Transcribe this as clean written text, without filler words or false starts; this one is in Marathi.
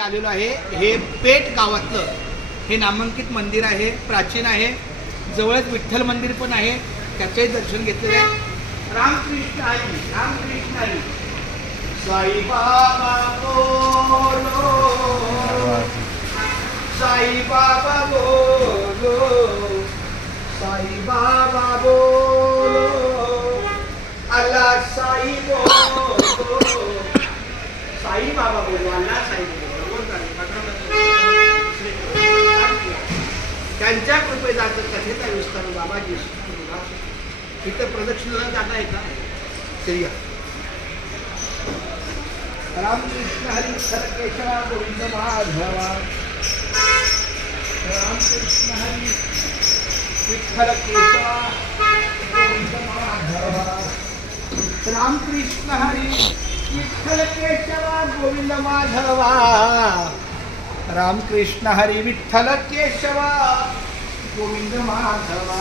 आलेलो आहे. हे पेठ गावातलं हे नामांकित मंदिर आहे, प्राचीन आहे. जवळच विठ्ठल मंदिर पण आहे, त्याचंही दर्शन घेतलेलं आहे. रामकृष्ण हरी, रामकृष्ण हरी. साई बाबा बोलो, साई बाबा बोलो, साई बाबा बोलो, अल्लाह साई बोलो, साई बाबा बोलो, अल्लाह साई बोलो. त्यांच्या कृपेदाचं कथेचा विस्तार बाबाजी इथं प्रदक्षिणेला जाता आहे का? शरिया रामकृष्ण हरी केशवा गोविंद माधवा. रामकृष्ण हरी विठ्ठल केशवा गोविंद माधवा. रामकृष्ण हरी विठ्ठल केशवा गोविंद माधवा. रामकृष्ण हरी विठ्ठल केशवा गोविंद माधवा.